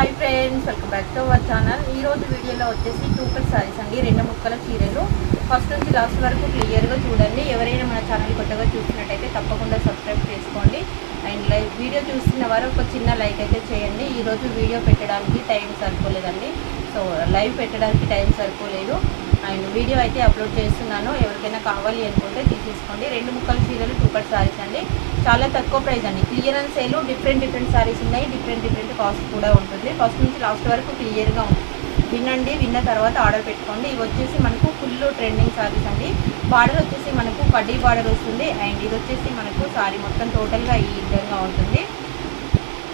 Hi friends, welcome back to our channel. ఈరోజు వీడియోలో వచ్చేసి టూకల్ సారీస్ అండి, 2 ముక్కల చీరలు. ఫస్ట్ నుంచి లాస్ట్ వరకు క్లియర్గా చూడండి. ఎవరైనా మన ఛానల్ కొత్తగా చూస్తున్నట్టయితే తప్పకుండా సబ్స్క్రైబ్ చేసుకోండి. అండ్ వీడియో చూస్తున్న వారు ఒక చిన్న లైక్ అయితే చేయండి. ఈరోజు వీడియో పెట్టడానికి టైం సరిపోలేదండి, సో లైవ్ పెట్టడానికి టైం సరిపోలేదు. అండ్ వీడియో అయితే అప్లోడ్ చేస్తున్నాను. ఎవరికైనా కావాలి అనుకుంటే తీసేసుకోండి. 2 ముక్కల చీరలు టూకల్ సారీస్ అండి, చాలా తక్కువ ప్రైస్ అండి. క్లియరెన్స్ సేల్, డిఫరెంట్ సారీస్ ఉన్నాయి, డిఫరెంట్ కాస్ట్ కూడా ఉంటుంది. ఫస్ట్ నుంచి లాస్ట్ వరకు క్లియర్గా వినండి. విన్న తర్వాత ఆర్డర్ పెట్టుకోండి. ఇవి వచ్చేసి మనకు ఫుల్ ట్రెండింగ్ సారీస్ అండి. బార్డర్ వచ్చేసి మనకు కడ్డీ బార్డర్ వస్తుంది. అండ్ ఇది వచ్చేసి మనకు సారీ మొత్తం టోటల్గా ఈ విధంగా ఉంటుంది.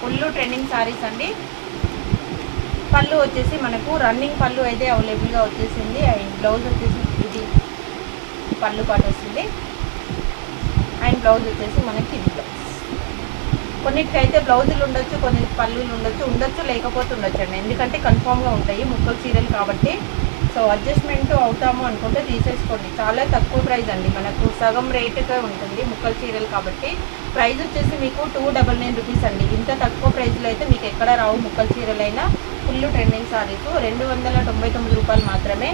ఫుల్ ట్రెండింగ్ సారీస్ అండి. పళ్ళు వచ్చేసి మనకు రన్నింగ్ పళ్ళు అయితే అవైలబుల్గా వచ్చేసింది. అండ్ బ్లౌజ్ వచ్చేసి ఇది పళ్ళు పాటు వస్తుంది. అండ్ బ్లౌజ్ వచ్చేసి మనకి ఇది బ్లౌజ్. కొన్నిటికైతే బ్లౌజులు ఉండొచ్చు, కొన్ని పళ్ళులు ఉండొచ్చు లేకపోతే ఉండొచ్చు అండి. ఎందుకంటే కన్ఫామ్గా ఉంటాయి ముక్కల చీరలు కాబట్టి. సో అడ్జస్ట్మెంట్ అవుతాము అనుకుంటే తీసేసుకోండి. చాలా తక్కువ ప్రైస్ అండి, మనకు సగం రేటుగా ఉంటుంది ముక్కల చీరలు కాబట్టి. ప్రైస్ వచ్చేసి మీకు 299 రూపీస్ అండి. ఇంత తక్కువ ప్రైస్లో అయితే మీకు ఎక్కడ రావు ముక్కల చీరలైనా. ఫుల్ ట్రెండింగ్ సారీస్ 299 రూపాయలు మాత్రమే.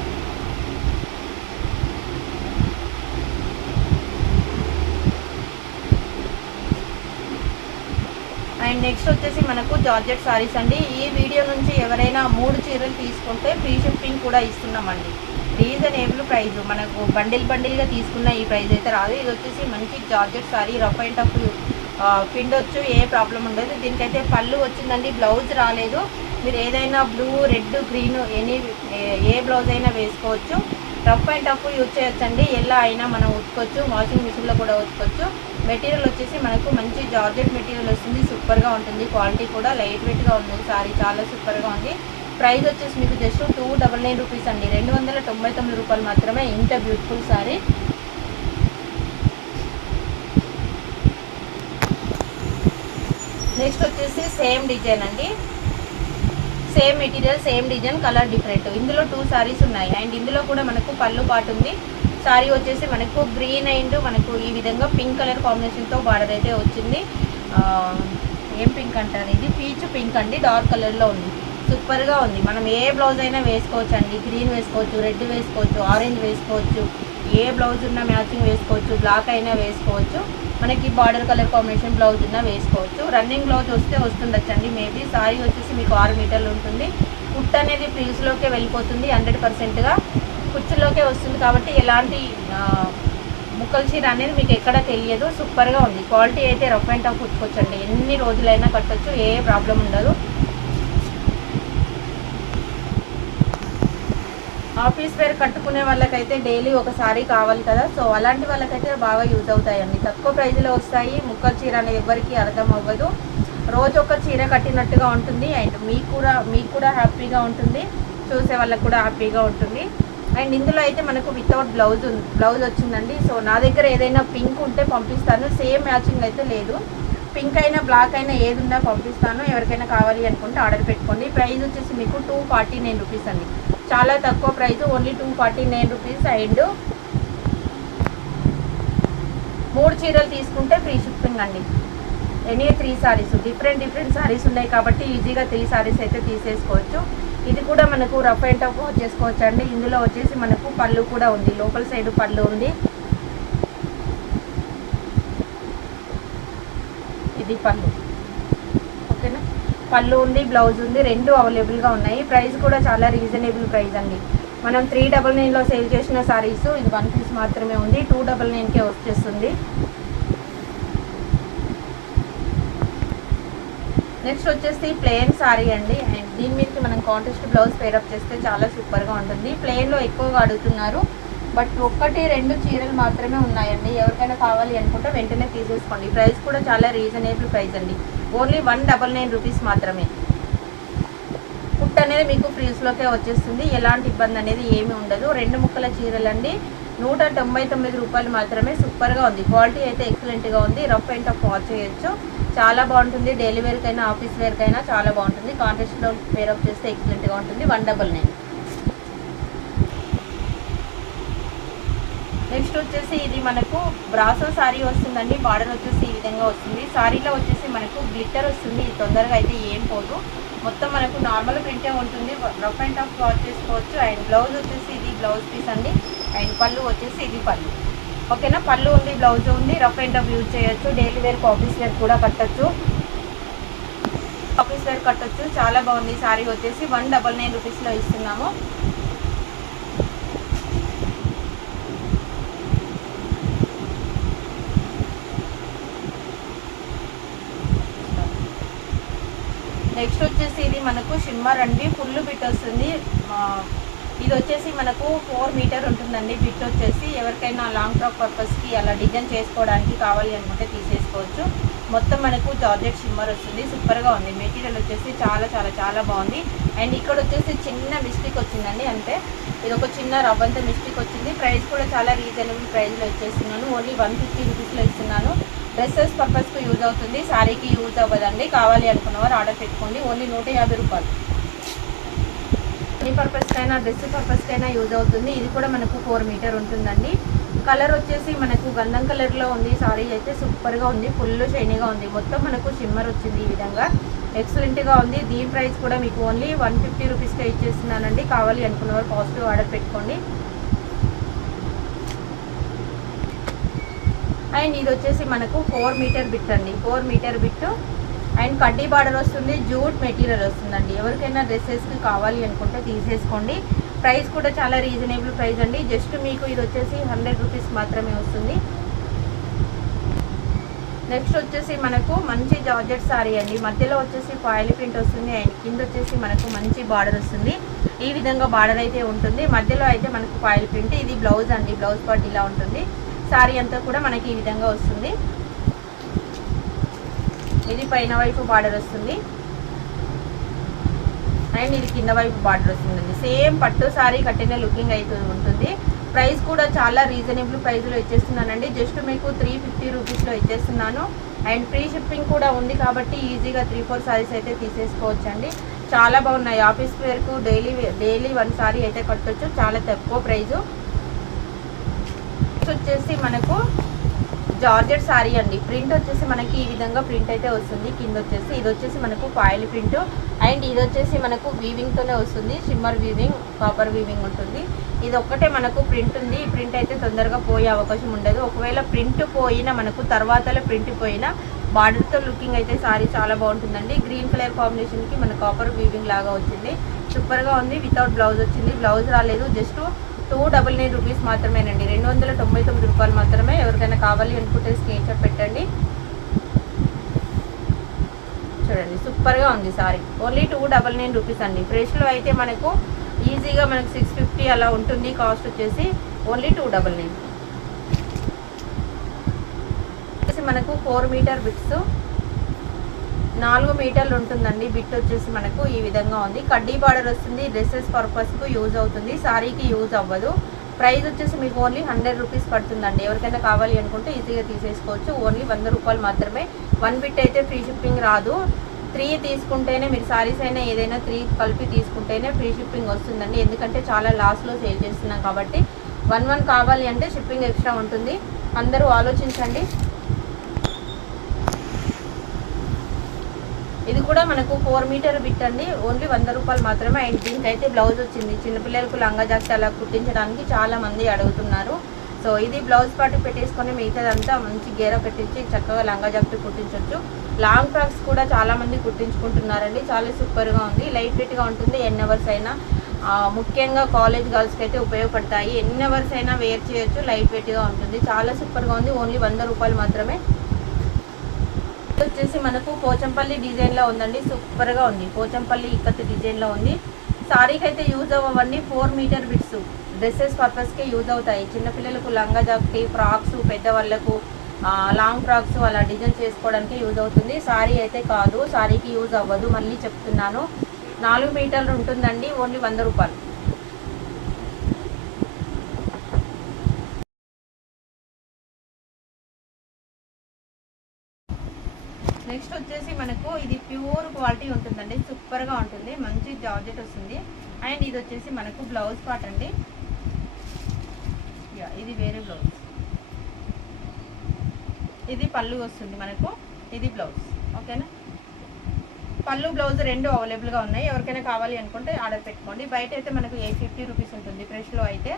అండ్ నెక్స్ట్ వచ్చేసి మనకు జార్జెట్ సారీస్ అండి. ఈ వీడియో నుంచి ఎవరైనా 3 చీరలు తీసుకుంటే ఫ్రీ షిప్పింగ్ కూడా ఇస్తున్నామండి. రీజనబుల్ ప్రైస్, మనకు బండిల్గా తీసుకున్న ఈ ప్రైస్ అయితే రాదు. ఇది వచ్చేసి మంచి georgette sari, rough and tough పిండొచ్చు, ఏ ప్రాబ్లం ఉండదు. దీనికైతే పళ్ళు వచ్చిందండి, బ్లౌజ్ రాలేదు. మీరు ఏదైనా బ్లూ, రెడ్, గ్రీన్ ఏ బ్లౌజ్ అయినా వేసుకోవచ్చు. రఫ్ అండ్ టఫ్ యూజ్ చేయొచ్చండి. ఎలా అయినా మనం ఉతుకోవచ్చు, వాషింగ్ మిషన్లో కూడా ఉతుకోవచ్చు. మెటీరియల్ వచ్చేసి మనకు మంచి జార్జెట్ మెటీరియల్ వస్తుంది, సూపర్గా ఉంటుంది. క్వాలిటీ కూడా లైట్ వెయిట్గా ఉంది. సారీ చాలా సూపర్గా ఉంది. ప్రైస్ వచ్చేసి మీకు జస్ట్ 299 రూపీస్ అండి, 299 రూపాయలు మాత్రమే. ఇంత బ్యూటిఫుల్ సారీ. నెక్స్ట్ వచ్చేసి సేమ్ డిజైన్ అండి, same material, same design, colour different. ఇందులో 2 సారీస్ ఉన్నాయి. అండ్ ఇందులో కూడా మనకు పళ్ళు పాటు ఉంది. సారీ వచ్చేసి మనకు గ్రీన్ అండ్ మనకు ఈ విధంగా పింక్ కలర్ కాంబినేషన్తో బార్డర్ అయితే వచ్చింది. ఏం పింక్ అంటారు, ఇది పీచ్ పింక్ అండి, డార్క్ కలర్లో ఉంది. సూపర్గా ఉంది. మనం ఏ బ్లౌజ్ అయినా వేసుకోవచ్చు అండి. గ్రీన్ వేసుకోవచ్చు, రెడ్ వేసుకోవచ్చు, ఆరెంజ్ వేసుకోవచ్చు, ఏ బ్లౌజ్ ఉన్నా మ్యాచింగ్ వేసుకోవచ్చు, బ్లాక్ అయినా వేసుకోవచ్చు. మనకి బార్డర్ కలర్ కాంబినేషన్ బ్లౌజ్ ఉన్నా వేసుకోవచ్చు. రన్నింగ్ బ్లౌజ్ వస్తే వస్తుండొచ్చండి మేబీ. సారీ వచ్చేసి మీకు 6 మీటర్లు ఉంటుంది. కుట్ అనేది ప్లీజ్లోకే వెళ్ళిపోతుంది, 100%గా కుచ్చులోకే వస్తుంది. కాబట్టి ఎలాంటి ముక్కల చీర అనేది మీకు ఎక్కడ తెలియదు. సూపర్గా ఉంది. క్వాలిటీ అయితే రఫ్ అండ్ టఫ్ కుట్టుకోవచ్చండి, ఎన్ని రోజులైనా కట్టొచ్చు, ఏ ప్రాబ్లం ఉండదు. ఆఫీస్ వేర్ కట్టుకునే వాళ్ళకైతే డైలీ ఒక సారీ కావాలి కదా, సో అలాంటి వాళ్ళకైతే బాగా యూజ్ అవుతాయండి. తక్కువ ప్రైజ్లో వస్తాయి. ముక్కల చీర అనేది ఎవరికి అర్థం అవ్వదు. రోజు ఒక చీర కట్టినట్టుగా ఉంటుంది. అండ్ మీకు కూడా హ్యాపీగా ఉంటుంది, చూసే వాళ్ళకి కూడా హ్యాపీగా ఉంటుంది. అండ్ ఇందులో అయితే మనకు వితౌట్ బ్లౌజ్ వచ్చిందండి. సో నా దగ్గర ఏదైనా పింక్ ఉంటే పంపిస్తాను. సేమ్ మ్యాచింగ్ అయితే లేదు. పింక్ అయినా బ్లాక్ అయినా ఏది ఉన్నా పంపిస్తాను. ఎవరికైనా కావాలి అనుకుంటే ఆర్డర్ పెట్టుకోండి. ప్రైస్ వచ్చేసి మీకు 249 రూపీస్ అండి, చాలా తక్కువ ప్రైస్, ఓన్లీ 249 రూపీస్. అండ్ 3 చీరలు తీసుకుంటే ఫ్రీ షిప్పింగ్ అండి. ఎనీ 3 సారీస్, డిఫరెంట్ సారీస్ ఉన్నాయి కాబట్టి ఈజీగా 3 సారీస్ అయితే తీసేసుకోవచ్చు. ఇది కూడా మనకు రఫ్ అండ్ టఫ్ చేసుకోవచ్చు అండి. ఇందులో వచ్చేసి మనకు పళ్ళు కూడా ఉంది, లోపల సైడ్ పళ్ళు ఉంది. ఇది పళ్ళు, ఓకేనా. పళ్ళు ఉంది, బ్లౌజ్ ఉంది, 2 అవైలబుల్గా ఉన్నాయి. ప్రైస్ కూడా చాలా రీజనబుల్ ప్రైస్ అండి. మనం 399లో సేల్ చేసిన సారీస్ ఇది 1 పీస్ మాత్రమే ఉంది, 299కే వచ్చేస్తుంది. నెక్స్ట్ వచ్చేసి ప్లెయిన్ సారీ అండి. అండ్ దీని మీదకి మనం కాంట్రాస్ట్ బ్లౌజ్ పేరప్ చేస్తే చాలా సూపర్గా ఉంటుంది. ప్లెయిన్లో ఎక్కువగా అడుగుతున్నారు, బట్ 1-2 చీరలు మాత్రమే ఉన్నాయండి. ఎవరికైనా కావాలి అనుకుంటే వెంటనే తీసేసుకోండి. ప్రైస్ కూడా చాలా రీజనబుల్ ప్రైస్ అండి, ఓన్లీ 199 రూపీస్ మాత్రమే. కుట్ అనేది మీకు ఫ్రీజ్లోకే వచ్చేస్తుంది, ఎలాంటి ఇబ్బంది అనేది ఏమీ ఉండదు. 2 ముక్కల చీరలండి, 199 రూపాయలు మాత్రమే. సూపర్గా ఉంది. క్వాలిటీ అయితే ఎక్సలెంట్గా ఉంది. రఫ్ అండ్ టఫ్ వాష్ చేయొచ్చు, చాలా బాగుంటుంది. డైలీ వేర్కైనా ఆఫీస్ వేర్కైనా చాలా బాగుంటుంది. కాంట్రాస్ట్లో పేరప్ చేస్తే ఎక్సలెంట్గా ఉంటుంది. 199. నెక్స్ట్ వచ్చేసి ఇది మనకు బ్రాసో సారీ వస్తుందండి. బార్డర్ వచ్చేసి ఈ విధంగా వస్తుంది. సారీలో వచ్చేసి మనకు గ్లిట్టర్ వస్తుంది. ఇది తొందరగా అయితే ఏం పోదు. మొత్తం మనకు నార్మల్ ప్రింటే ఉంటుంది. రఫ్ అండ్ టఫ్ వాష్ చేసుకోవచ్చు. అండ్ బ్లౌజ్ వచ్చేసి ఇది బ్లౌజ్ పీస్ అండి. అండ్ పళ్ళు వచ్చేసి ఇది పళ్ళు. ఓకేనా, పళ్ళు ఉంది, బ్లౌజ్ ఉంది. రఫ్ అండ్ టఫ్ యూజ్ చేయొచ్చు. డైలీ వేర్ ఆఫీస్ వేర్ కూడా కట్టచ్చు. ఆఫీస్ వేర్ కట్టొచ్చు. చాలా బాగుంది. సారీ వచ్చేసి 199 రూపీస్లో ఇస్తున్నాము. నెక్స్ట్ వచ్చేసి ఇది మనకు షిమ్మర్ అండి. ఫుల్ బిట్ వస్తుంది. ఇది వచ్చేసి మనకు 4 మీటర్ ఉంటుందండి. బిట్ వచ్చేసి ఎవరికైనా లాంగ్ ఫ్రాక్ పర్పస్కి అలా డిజైన్ చేసుకోవడానికి కావాలి అనుకుంటే తీసేసుకోవచ్చు. మొత్తం మనకు జార్జెట్ షిమ్మర్ వస్తుంది. సూపర్గా ఉంది. మెటీరియల్ వచ్చేసి చాలా చాలా చాలా బాగుంది. అండ్ ఇక్కడ వచ్చేసి చిన్న మిస్టేక్ వచ్చిందండి. అంటే ఇది ఒక చిన్న రవ్వంత మిస్టేక్ వచ్చింది. ప్రైస్ కూడా చాలా రీజనబుల్ ప్రైస్లో ఇచ్చేస్తున్నాను. ఓన్లీ 150 రూపీస్లో ఇస్తున్నాను. డ్రెస్సెస్ పర్పస్కు యూజ్ అవుతుంది. శారీకి యూజ్ అవ్వదండి. కావాలి అనుకున్నవారు ఆర్డర్ పెట్టుకోండి. ఓన్లీ 150 రూపాయలు. ఈ పర్పస్కైనా డ్రెస్ పర్పస్కైనా యూజ్ అవుతుంది. ఇది కూడా మనకు 4 మీటర్ ఉంటుందండి. కలర్ వచ్చేసి మనకు గంధం కలర్లో ఉంది. సారీ అయితే సూపర్గా ఉంది. ఫుల్ షైనీగా ఉంది. మొత్తం మనకు షిమ్మర్ వచ్చింది. ఈ విధంగా ఎక్సలెంట్గా ఉంది. దీని ప్రైస్ కూడా మీకు ఓన్లీ 150 రూపీస్కే ఇచ్చేస్తున్నానండి. కావాలి అనుకున్నవారు పాజిటివ్ ఆర్డర్ పెట్టుకోండి. అండ్ ఇది వచ్చేసి మనకు 4 మీటర్ బిట్ అండి. 4 మీటర్ బిట్ అండ్ కడ్డీ బార్డర్ వస్తుంది. జూట్ మెటీరియల్ వస్తుందండి. ఎవరికైనా డ్రెస్సెస్కి కావాలి అనుకుంటే తీసేసుకోండి. ప్రైస్ కూడా చాలా రీజనబుల్ ప్రైస్ అండి. జస్ట్ మీకు ఇది వచ్చేసి 100 రూపీస్ మాత్రమే వస్తుంది. నెక్స్ట్ వచ్చేసి మనకు మంచి జార్జెట్ సారీ అండి. మధ్యలో వచ్చేసి ఫాయిల్ ప్రింట్ వస్తుంది. అండ్ కింద వచ్చేసి మనకు మంచి బార్డర్ వస్తుంది. ఈ విధంగా బార్డర్ అయితే ఉంటుంది. మధ్యలో అయితే మనకు ఫాయిల్ ప్రింట్. ఇది బ్లౌజ్ అండి. బ్లౌజ్ పార్ట్ ఇలా ఉంటుంది. సారీ అంతా కూడా మనకి ఈ విధంగా వస్తుంది. ఇది పైన వైపు బార్డర్ వస్తుంది. అండ్ ఇది కింద వైపు బార్డర్ వస్తుందండి. సేమ్ పట్టు సారీ కట్టిన లుకింగ్ అయితే ఉంటుంది. ప్రైస్ కూడా చాలా రీజనబుల్ ప్రైస్లో ఇచ్చేస్తున్నానండి. జస్ట్ మీకు 350 రూపీస్లో ఇచ్చేస్తున్నాను. అండ్ ఫ్రీ షిప్పింగ్ కూడా ఉంది కాబట్టి ఈజీగా 3-4 సారీస్ అయితే తీసేసుకోవచ్చండి. చాలా బాగున్నాయి. ఆఫీస్ వేర్కు డైలీ 1 సారీ అయితే కట్టొచ్చు. చాలా తక్కువ ప్రైజు. వచ్చేసి మనకు జార్జెట్ సారీ అండి. ప్రింట్ వచ్చేసి మనకి ఈ విధంగా ప్రింట్ అయితే వస్తుంది. కింద వచ్చేసి ఇది వచ్చేసి మనకు ఫాయిల్ ప్రింట్. అండ్ ఇది వచ్చేసి మనకు వీవింగ్తోనే వస్తుంది. షిమ్మర్ వీవింగ్, కాపర్ వీవింగ్ ఉంటుంది. ఇది ఒక్కటే మనకు ప్రింట్ ఉంది. ఈ ప్రింట్ అయితే తొందరగా పోయే అవకాశం ఉండదు. ఒకవేళ ప్రింట్ పోయినా మనకు తర్వాతలో ప్రింట్ పోయినా బార్డర్తో లుకింగ్ అయితే సారీ చాలా బాగుంటుందండి. గ్రీన్ కలర్ కాంబినేషన్కి మన కాపర్ వీవింగ్ లాగా వచ్చింది. సూపర్గా ఉంది. వితౌట్ బ్లౌజ్ వచ్చింది. బ్లౌజ్ రాలేదు. జస్ట్ 299 రూపీస్ మాత్రమేనండి. 299 రూపాయలు మాత్రమే. ఎవరికైనా కావాలి అనుకుంటే స్క్రీన్ షాట్ పెట్టండి. చూడండి సూపర్గా ఉంది సారీ. ఓన్లీ 299 రూపీస్ అండి. ఫ్రెష్లో అయితే మనకు ఈజీగా మనకు 650 అలా ఉంటుంది. కాస్ట్ వచ్చేసి ఓన్లీ 299. మనకు 4 మీటర్ బిట్స్ 4 మీటర్లు ఉంటుందండి. బిట్ వచ్చేసి మనకు ఈ విధంగా ఉంది. కడ్డీ బార్డర్ వస్తుంది. డ్రెస్సెస్ పర్పస్కు యూజ్ అవుతుంది. సారీకి యూజ్ అవ్వదు. ప్రైస్ వచ్చేసి మీకు ఓన్లీ 100 రూపీస్ పడుతుందండి. ఎవరికైనా కావాలి అనుకుంటే ఈజీగా తీసేసుకోవచ్చు. ఓన్లీ 100 రూపాయలు మాత్రమే. 1 బిట్ అయితే ఫ్రీ షిప్పింగ్ రాదు. 3 తీసుకుంటేనే మీరు సారీస్ అయినా ఏదైనా 3 కలిపి తీసుకుంటేనే ఫ్రీ షిప్పింగ్ వస్తుందండి. ఎందుకంటే చాలా లాస్లో సేల్ చేస్తున్నాం కాబట్టి 1 కావాలి అంటే షిప్పింగ్ ఎక్స్ట్రా ఉంటుంది. అందరూ ఆలోచించండి. ఇది కూడా మనకు 4 మీటర్ బిట్ అండి. ఓన్లీ 100 రూపాయలు మాత్రమే. అండ్ దీనికైతే బ్లౌజ్ వచ్చింది. చిన్నపిల్లలకు లంగా జాకెట్ అలా కుట్టించడానికి చాలా మంది అడుగుతున్నారు. సో ఇది బ్లౌజ్ పార్ట్ పెట్టేసుకొని మిగతాదంతా మంచి గేర పెట్టించి చక్కగా లంగా జాకెట్ కుట్టించవచ్చు. లాంగ్ ఫ్రాక్స్ కూడా చాలా మంది కుట్టించుకుంటున్నారండి. చాలా సూపర్గా ఉంది. లైట్ వెయిట్గా ఉంటుంది. ఎన్ని అవర్స్ అయినా ముఖ్యంగా కాలేజ్ గర్ల్స్కి అయితే ఉపయోగపడతాయి. ఎన్ని అవర్స్ అయినా వేర్ చేయొచ్చు. లైట్ వెయిట్గా ఉంటుంది. చాలా సూపర్గా ఉంది. ఓన్లీ 100 రూపాయలు మాత్రమే. వచ్చేసి మనకు పోచంపల్లి డిజైన్లో ఉందండి. సూపర్గా ఉంది. పోచంపల్లి ఇక్కత్ డిజైన్లో ఉంది. సారీకి అయితే యూజ్ అవ్వండి. 4 మీటర్ బిట్స్ డ్రెస్సెస్ పర్పస్కే యూజ్ అవుతాయి. చిన్నపిల్లలకు లంగా జాకెట్, ఫ్రాక్స్, పెద్దవాళ్ళకు లాంగ్ ఫ్రాక్స్ అలా డిజైన్ చేసుకోవడానికి యూజ్ అవుతుంది. సారీ అయితే కాదు. సారీకి యూజ్ అవ్వదు. మళ్ళీ చెప్తున్నాను. 4 మీటర్లు ఉంటుందండి. ఓన్లీ 100 రూపాయలు. నెక్స్ట్ వచ్చేసి మనకు ఇది ప్యూర్ క్వాలిటీ ఉంటుందండి. సూపర్గా ఉంటుంది. మంచి జార్జెట్ వస్తుంది. అండ్ ఇది వచ్చేసి మనకు బ్లౌజ్ పార్ట్ అండి. ఇది వేరే బ్లౌజ్. ఇది పళ్ళు వస్తుంది మనకు, ఇది బ్లౌజ్. ఓకేనా, పళ్ళు బ్లౌజ్ రెండు అవైలబుల్గా ఉన్నాయి. ఎవరికైనా కావాలి అనుకుంటే ఆర్డర్ పెట్టుకోండి. బయట అయితే మనకు 850 రూపీస్ ఉంటుంది. ఫ్రెష్లో అయితే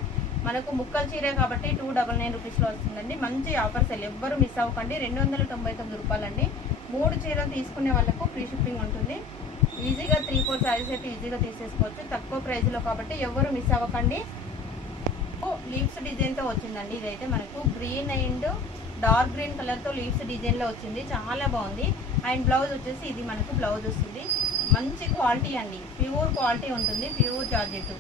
మనకు ముక్కలు చీరే కాబట్టి 299 రూపీస్లో వస్తుందండి. మంచి ఆఫర్స్ ఎవ్వరు మిస్ అవ్వకండి. 299 రూపాయలండి. 3 చీరలు తీసుకునే వాళ్ళకు ఫ్రీ షిప్పింగ్ ఉంటుంది. ఈజీగా 3-4 శారీస్ అయితే ఈజీగా తీసేసుకోవచ్చు తక్కువ ప్రైస్లో కాబట్టి ఎవరు మిస్ అవ్వకండి. లీవ్స్ డిజైన్తో వచ్చిందండి. ఇదైతే మనకు గ్రీన్ అండ్ డార్క్ గ్రీన్ కలర్తో లీవ్స్ డిజైన్లో వచ్చింది, చాలా బాగుంది. అండ్ బ్లౌజ్ వచ్చేసి ఇది మనకు బ్లౌజ్ వస్తుంది. మంచి క్వాలిటీ అండి, ప్యూర్ క్వాలిటీ ఉంటుంది, ప్యూర్ జార్జెట్.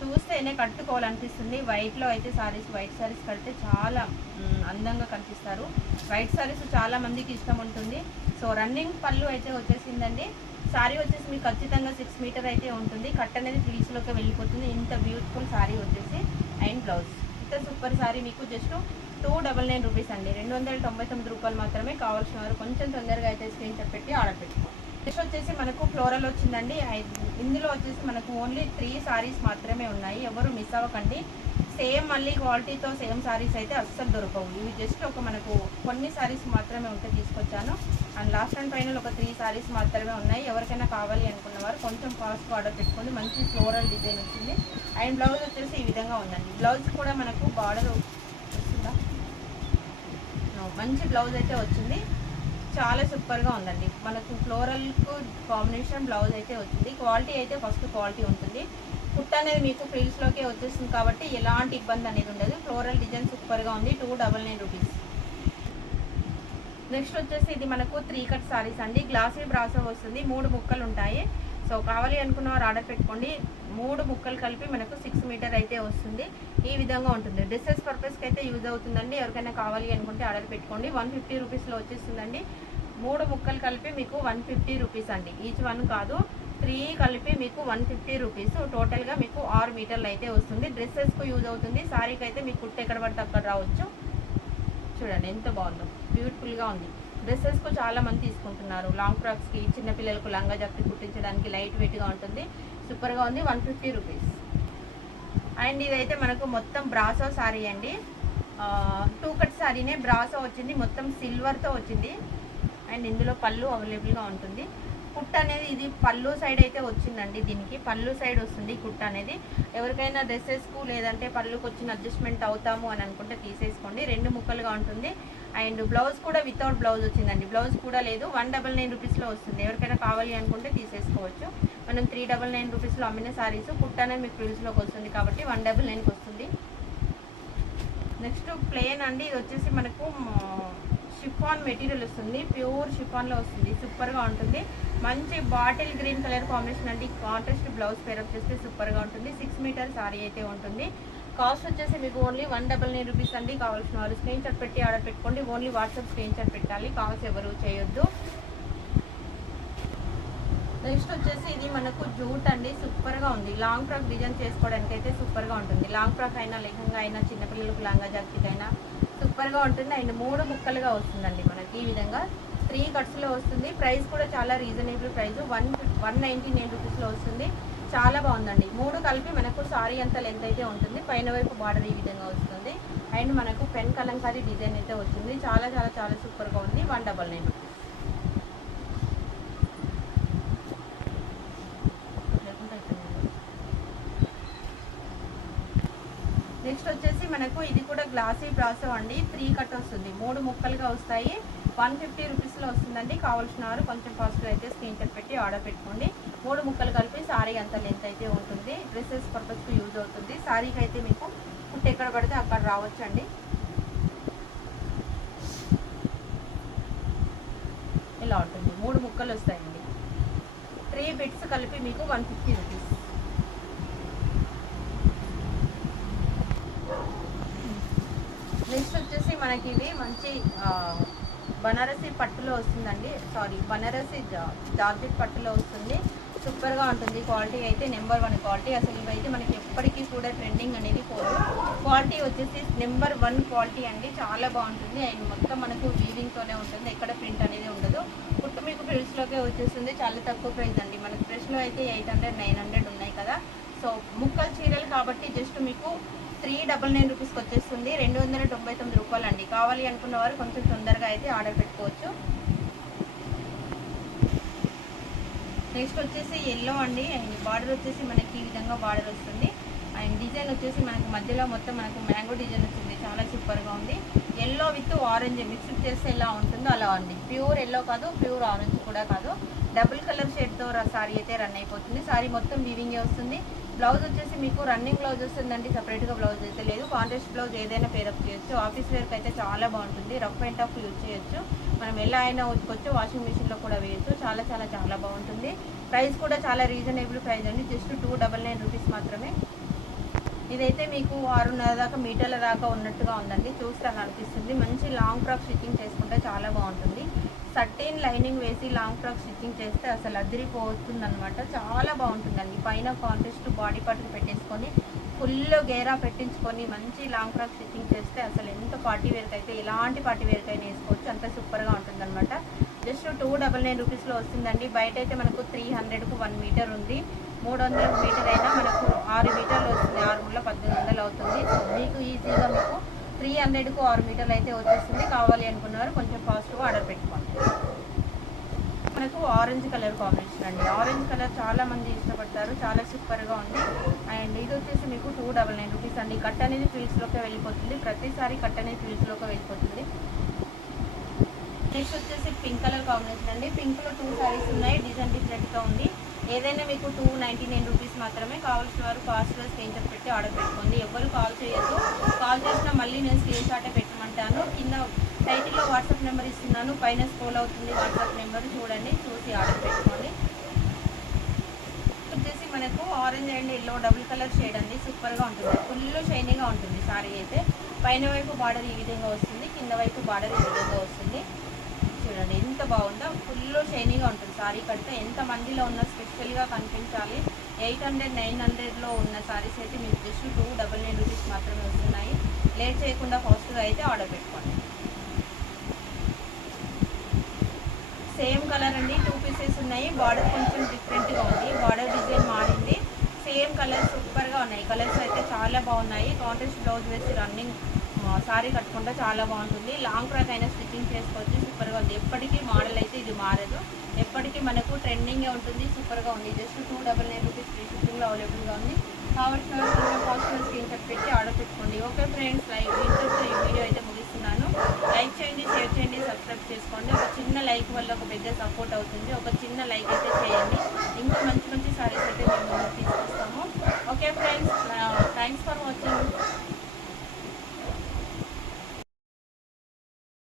చూస్తేనే కట్టుకోవాలనిపిస్తుంది. వైట్లో అయితే సారీస్, వైట్ సారీస్ కడితే చాలా అందంగా కనిపిస్తారు. వైట్ సారీస్ చాలా మందికి ఇష్టం ఉంటుంది. సో రన్నింగ్ పళ్ళు అయితే వచ్చేసిందండి. సారీ వచ్చేసి మీకు ఖచ్చితంగా 6 మీటర్ అయితే ఉంటుంది. కట్ అనేది ఫ్రీస్లోకి వెళ్ళిపోతుంది. ఇంత బ్యూటిఫుల్ సారీ వచ్చేసి అండ్ బ్లౌజ్. ఇంత సూపర్ సారీ మీకు జస్ట్ 299 రూపీస్ అండి. 299 రూపాయలు మాత్రమే. కావాల్సిన వారు కొంచెం తొందరగా అయితే స్క్రీన్ షాట్ పెట్టి ఆర్డర్ పెట్టుకోండి. నెక్స్ట్ వచ్చేసి మనకు ఫ్లోరల్ వచ్చిందండి. ఇందులో వచ్చేసి మనకు ఓన్లీ 3 సారీస్ మాత్రమే ఉన్నాయి. ఎవరు మిస్ అవ్వకండి. సేమ్ మళ్ళీ క్వాలిటీతో సేమ్ సారీస్ అయితే అస్సలు దొరకవు. ఇవి జస్ట్ ఒక మనకు కొన్ని సారీస్ మాత్రమే ఉంటే తీసుకొచ్చాను. అండ్ లాస్ట్ అండ్ ఫైనల్ ఒక 3 సారీస్ మాత్రమే ఉన్నాయి. ఎవరికైనా కావాలి అనుకున్నవారు కొంచెం ఫాస్ట్గా ఆర్డర్ పెట్టుకోండి. మంచి ఫ్లోరల్ డిజైన్ వచ్చింది. అండ్ బ్లౌజ్ వచ్చేసి ఈ విధంగా ఉందండి. బ్లౌజ్ కూడా మనకు బార్డర్ వస్తుందా, మంచి బ్లౌజ్ అయితే వచ్చింది. చాలా సూపర్గా ఉందండి. మనకు ఫ్లోరల్కు కాంబినేషన్ బ్లౌజ్ అయితే వచ్చింది. క్వాలిటీ అయితే ఫస్ట్ క్వాలిటీ ఉంటుంది. కుట్ట అనేది మీకు ఫ్రిల్స్లోకే వచ్చేస్తుంది కాబట్టి ఎలాంటి ఇబ్బంది అనేది ఉండదు. ఫ్లోరల్ డిజైన్ సూపర్గా ఉంది. 299 రూపీస్. నెక్స్ట్ వచ్చేసి ఇది మనకు 3 కట్ సారీస్ అండి. గ్లాసీ బ్రాసో వస్తుంది. 3 ముక్కలు ఉంటాయి. సో కావాలి అనుకున్న వారు ఆర్డర్ పెట్టుకోండి. 3 ముక్కలు కలిపి మనకు 6 మీటర్ అయితే వస్తుంది. ఈ విధంగా ఉంటుంది. డ్రెస్సెస్ పర్పస్కి అయితే యూజ్ అవుతుందండి. ఎవరికైనా కావాలి అనుకుంటే ఆర్డర్ పెట్టుకోండి. 150 రూపీస్లో వచ్చేస్తుందండి. 3 ముక్కలు కలిపి మీకు 150 రూపీస్ అండి. ఈచ్ వన్ కాదు, 3 కలిపి మీకు 150 రూపీస్. టోటల్గా మీకు 6 మీటర్లు అయితే వస్తుంది. డ్రెస్సెస్కు యూజ్ అవుతుంది. సారీకి అయితే మీకు కుట్టు ఎక్కడ పడితే అక్కడ రావచ్చు. చూడండి ఎంత బాగుందో, బ్యూటిఫుల్గా ఉంది. డ్రెస్సెస్కు చాలా మంది తీసుకుంటున్నారు. లాంగ్ ఫ్రాక్స్కి, చిన్నపిల్లలకు లంగా జాకెట్ కుట్టించడానికి లైట్ వెయిట్గా ఉంటుంది. సూపర్గా ఉంది. 150 రూపీస్. అండ్ ఇదైతే మనకు మొత్తం బ్రాసో సారీ అండి. 2 కట్ సారీనే బ్రాసో వచ్చింది. మొత్తం సిల్వర్తో వచ్చింది. అండ్ ఇందులో పళ్ళు అవైలబుల్గా ఉంటుంది. కుట్ట అనేది ఇది పళ్ళు సైడ్ అయితే వచ్చిందండి. దీనికి పళ్ళు సైడ్ వస్తుంది కుట్ట అనేది. ఎవరికైనా డ్రెస్సెస్కు లేదంటే పళ్ళుకి వచ్చిన అడ్జస్ట్మెంట్ అవుతాము అని అనుకుంటే తీసేసుకోండి. 2 ముక్కలుగా ఉంటుంది. అండ్ బ్లౌజ్ కూడా వితౌట్ బ్లౌజ్ వచ్చిందండి. బ్లౌజ్ కూడా లేదు. 199 రూపీస్లో వస్తుంది. ఎవరికైనా కావాలి అనుకుంటే తీసేసుకోవచ్చు. మనం 399 రూపీస్లో అమ్మిన సారీస్ కుట్ట అనేది మీకు ఫ్రిల్స్లోకి వస్తుంది కాబట్టి 199కి వస్తుంది. నెక్స్ట్ ప్లేన్ అండి. ఇది వచ్చేసి మనకు షిఫాన్ మెటీరియల్ వస్తుంది. ప్యూర్ షిఫాన్లో వస్తుంది. సూపర్గా ఉంటుంది. మంచి బాటిల్ గ్రీన్ కలర్ కాంబినేషన్ అండి. కాంట్రాస్ట్ బ్లౌజ్ పేరప్ చేస్తే సూపర్గా ఉంటుంది. 6 మీటర్ సారీ అయితే ఉంటుంది. కాస్ట్ వచ్చేసి మీకు ఓన్లీ 199 రూపీస్ అండి. కావాల్సిన వారు స్క్రీన్ షాట్ పెట్టి ఆర్డర్ పెట్టుకోండి. ఓన్లీ వాట్సాప్ స్క్రీన్ షాట్ పెట్టాలి. కాల్స్ ఎవరు చేయొద్దు. నెక్స్ట్ వచ్చేసి ఇది మనకు జూట్ అండి. సూపర్గా ఉంది. లాంగ్ ఫ్రాక్ డిజైన్ చేసుకోవడానికి అయితే సూపర్గా ఉంటుంది. లాంగ్ ఫ్రాక్ అయినా, లెహంగా అయినా, చిన్నపిల్లలకు లంగా జాకెట్ అయినా సూపర్గా ఉంటుంది. అండ్ 3 ముక్కలుగా వస్తుందండి మనకి. ఈ విధంగా 3 కట్స్లో వస్తుంది. ప్రైస్ కూడా చాలా రీజనబుల్ ప్రైస్. 199 రూపీస్లో వస్తుంది. చాలా బాగుందండి. 3 కలిపి మనకు సారీ అంతా లెంత్ అయితే ఉంటుంది. పైన వైపు బార్డర్ ఈ విధంగా వస్తుంది. అండ్ మనకు పెన్ కలంకారీ డిజైన్ అయితే వచ్చింది. చాలా చాలా చాలా సూపర్గా ఉంది. 199 రూపీస్. నెక్స్ట్ వచ్చేసి మనకు ఇది కూడా గ్లాసీ బ్రాసో అండి. 3 కట్ వస్తుంది. 3 ముక్కలుగా వస్తాయి. 150 రూపీస్లో వస్తుందండి. కావాల్సిన వారు కొంచెం ఫాస్ట్గా అయితే స్క్రీన్ షాట్ పెట్టి ఆర్డర్ పెట్టుకోండి. 3 ముక్కలు కలిపి సారీ అంత లెంత్ అయితే ఉంటుంది. డ్రెస్సెస్ పర్పస్కి యూజ్ అవుతుంది. సారీకి అయితే మీకు కుట్టు ఎక్కడ పడితే అక్కడ రావచ్చండి. ఇలా ఉంటుంది. 3 ముక్కలు వస్తాయండి. 3 బిట్స్ కలిపి మీకు 150 రూపీస్. నెక్స్ట్ వచ్చేసి మనకి ఇది మంచి బనారసి పట్టులో వస్తుందండి. సారీ, బనారసి జార్జెట్ పట్టులో వస్తుంది. సూపర్గా ఉంటుంది. క్వాలిటీ అయితే నెంబర్ 1 క్వాలిటీ. అసలు ఇవైతే మనకి ఎప్పటికీ కూడా ట్రెండింగ్ అనేది పోదు. క్వాలిటీ వచ్చేసి నెంబర్ 1 క్వాలిటీ అండి. చాలా బాగుంటుంది. అండ్ మొత్తం మనకు వీవింగ్తోనే ఉంటుంది. ఎక్కడ ప్రింట్ అనేది ఉండదు. కుట్టు మీకు ఫ్రిల్స్లోకే వచ్చేస్తుంది. చాలా తక్కువ ప్రైస్ అండి. మనకు ఫ్రెష్లో అయితే 800, 900 ఉన్నాయి కదా. సో ముక్కలు చీరలు కాబట్టి జస్ట్ మీకు 399 రూపీస్కి వచ్చేస్తుంది. 299 రూపాయలు అండి. కావాలి అనుకున్న వారు కొంచెం తొందరగా అయితే ఆర్డర్ పెట్టుకోవచ్చు. నెక్స్ట్ వచ్చేసి ఎల్లో అండి. అండ్ బార్డర్ వచ్చేసి మనకి ఈ విధంగా బార్డర్ వస్తుంది. అండ్ డిజైన్ వచ్చేసి మనకు మధ్యలో మొత్తం మనకు మ్యాంగో డిజైన్ వచ్చింది. చాలా సూపర్గా ఉంది. ఎల్లో విత్ ఆరెంజ్ మిక్స్ చేస్తే ఎలా ఉంటుందో అలా ఉంది. ప్యూర్ ఎల్లో కాదు, ప్యూర్ ఆరెంజ్ కూడా కాదు. డబుల్ కలర్ షేడ్తో సారీ అయితే రన్ అయిపోతుంది. సారీ మొత్తం వీవింగే వస్తుంది. బ్లౌజ్ వచ్చేసి మీకు రన్నింగ్ బ్లౌజ్ వస్తుందండి. సపరేట్గా బ్లౌజ్ అయితే లేదు. కాంట్రాస్ట్ బ్లౌజ్ ఏదైనా పేరప్ చేయొచ్చు. ఆఫీస్ వేర్కి అయితే చాలా బాగుంటుంది. రఫ్ అండ్ టఫ్ యూజ్ చేయొచ్చు. మనం ఎలా అయినా ఉతుకోవచ్చు. వాషింగ్ మిషన్లో కూడా వేయచ్చు. చాలా చాలా చాలా బాగుంటుంది. ప్రైస్ కూడా చాలా రీజనబుల్ ప్రైస్ అండి. జస్ట్ 299 రూపీస్ మాత్రమే. ఇదైతే మీకు 6.5 దాకా మీటర్ల దాకా ఉన్నట్టుగా ఉందండి. చూస్తే అలా అనిపిస్తుంది. మంచి లాంగ్ ఫ్రాక్ స్టిచ్చింగ్ చేసుకుంటే చాలా బాగుంటుంది. సర్టీన్ లైనింగ్ వేసి లాంగ్ ఫ్రాక్ స్టిచ్చింగ్ చేస్తే అసలు అదిరిపోతుంది అనమాట. చాలా బాగుంటుందండి. పైన కాంట్రాస్ట్ బాడీ పార్ట్కి పెట్టేసుకొని ఫుల్ గేరా పెట్టించుకొని మంచి లాంగ్ ఫ్రాక్ స్టిచ్చింగ్ చేస్తే అసలు ఎంత పార్టీ వేర్కి అయితే ఎలాంటి పార్టీ వేర్కైనా వేసుకోవచ్చు. అంత సూపర్గా ఉంటుంది అనమాట. జస్ట్ 299 రూపీస్లో వస్తుందండి. బయట అయితే మనకు 300కు 1 మీటర్ ఉంది. 300 మీటర్ అయినా మనకు 6 మీటర్లు వస్తుంది. 6 ముళ్ళ 1800 అవుతుంది. సో మీకు ఈజీగా మీకు 300కు 6 మీటర్లు అయితే వచ్చేస్తుంది. కావాలి అనుకున్నవారు కొంచెం ఫాస్ట్గా ఆర్డర్ పెట్టుకోండి. మనకు ఆరెంజ్ కలర్ కాంబినేషన్ అండి. ఆరెంజ్ కలర్ చాలా మంది ఇష్టపడతారు. చాలా సూపర్గా ఉంది. అండ్ ఇది వచ్చేసి మీకు 299 రూపీస్ అండి. కట్ అనేది ఫీల్డ్స్లోకి వెళ్ళిపోతుంది. ప్రతిసారి కట్ అనేది ఫీల్డ్స్లోకి వెళ్ళిపోతుంది. నెక్స్ట్ వచ్చేసి పింక్ కలర్ కాంబినేషన్ అండి. పింక్లో 2 సారీస్ ఉన్నాయి. డిజైన్ డిఫరెంట్గా ఉంది. ఏదైనా మీకు 299 రూపీస్ మాత్రమే. కావాల్సిన వారు ఫాస్ట్గా స్క్రీన్ షాట్ పెట్టి ఆర్డర్ పెట్టుకోండి. ఎవరు కాల్ చేయొద్దు. కాల్ చేసినా మళ్ళీ నేను స్క్రీన్ షాటే పెట్టమంటాను. కింద టైటిల్లో వాట్సాప్ నెంబర్ ఇస్తున్నాను. పైన స్క్రోల్ అవుతుంది వాట్సాప్ నెంబర్. చూడండి, చూసి ఆర్డర్ పెట్టుకోండి. వచ్చేసి మనకు orange and yellow double colour shade అండి. సూపర్గా ఉంటుంది. ఫుల్ షైనీగా ఉంటుంది సారీ అయితే. పైన వైపు బార్డర్ ఈ విధంగా వస్తుంది. కింద వైపు బార్డర్ ఈ విధంగా వస్తుంది. చూడండి ఎంత బాగుందో. ఫుల్ షైనీగా ఉంటుంది. సారీ కడితే ఎంత మందిలో ఉన్న స్పెషల్గా కనిపించాలి. 800, 900లో ఉన్న సారీస్ అయితే మీకు జస్ట్ 299 రూపీస్ మాత్రమే వస్తున్నాయి. లేట్ చేయకుండా ఫాస్ట్గా అయితే ఆర్డర్ పెట్టుకోండి. సేమ్ కలర్ అండి. 2 పీసెస్ ఉన్నాయి. బార్డర్ కొంచెం డిఫరెంట్గా ఉంది. బార్డర్ డిజైన్ మారింది. సేమ్ కలర్ సూపర్గా ఉన్నాయి. కలర్స్ అయితే చాలా బాగున్నాయి. కాంట్రాస్ట్ బ్లౌజ్ వేసి రన్నింగ్ సారీ కట్టుకుంటే చాలా బాగుంటుంది. లాంగ్ ఫ్రాక్ అయినా స్టిచ్చింగ్ చేసుకోవచ్చు. సూపర్గా ఉంది. ఎప్పటికీ మోడల్ అయితే ఇది మారదు. ఎప్పటికీ మనకు ట్రెండింగే ఉంటుంది. సూపర్గా ఉంది. జస్ట్ 299 రూపీస్ ఫ్రీ షిప్పింగ్లో అవైలబుల్గా ఉంది. కావాల్సిన పాజిటివ్ స్క్రీన్ షాట్ పెట్టి ఆర్డర్ పెట్టుకోండి. ఓకే ఫ్రెండ్స్, ఇంట్రెస్ట్ ఈ వీడియో అయితే ముగిస్తున్నాను. లైక్ చేయండి, షేర్ చేయండి, సబ్స్క్రైబ్ చేసుకోండి. ఒక చిన్న లైక్ వల్ల ఒక పెద్ద సపోర్ట్ అవుతుంది. ఒక చిన్న లైక్ అయితే చేయండి. ఇంకా మంచి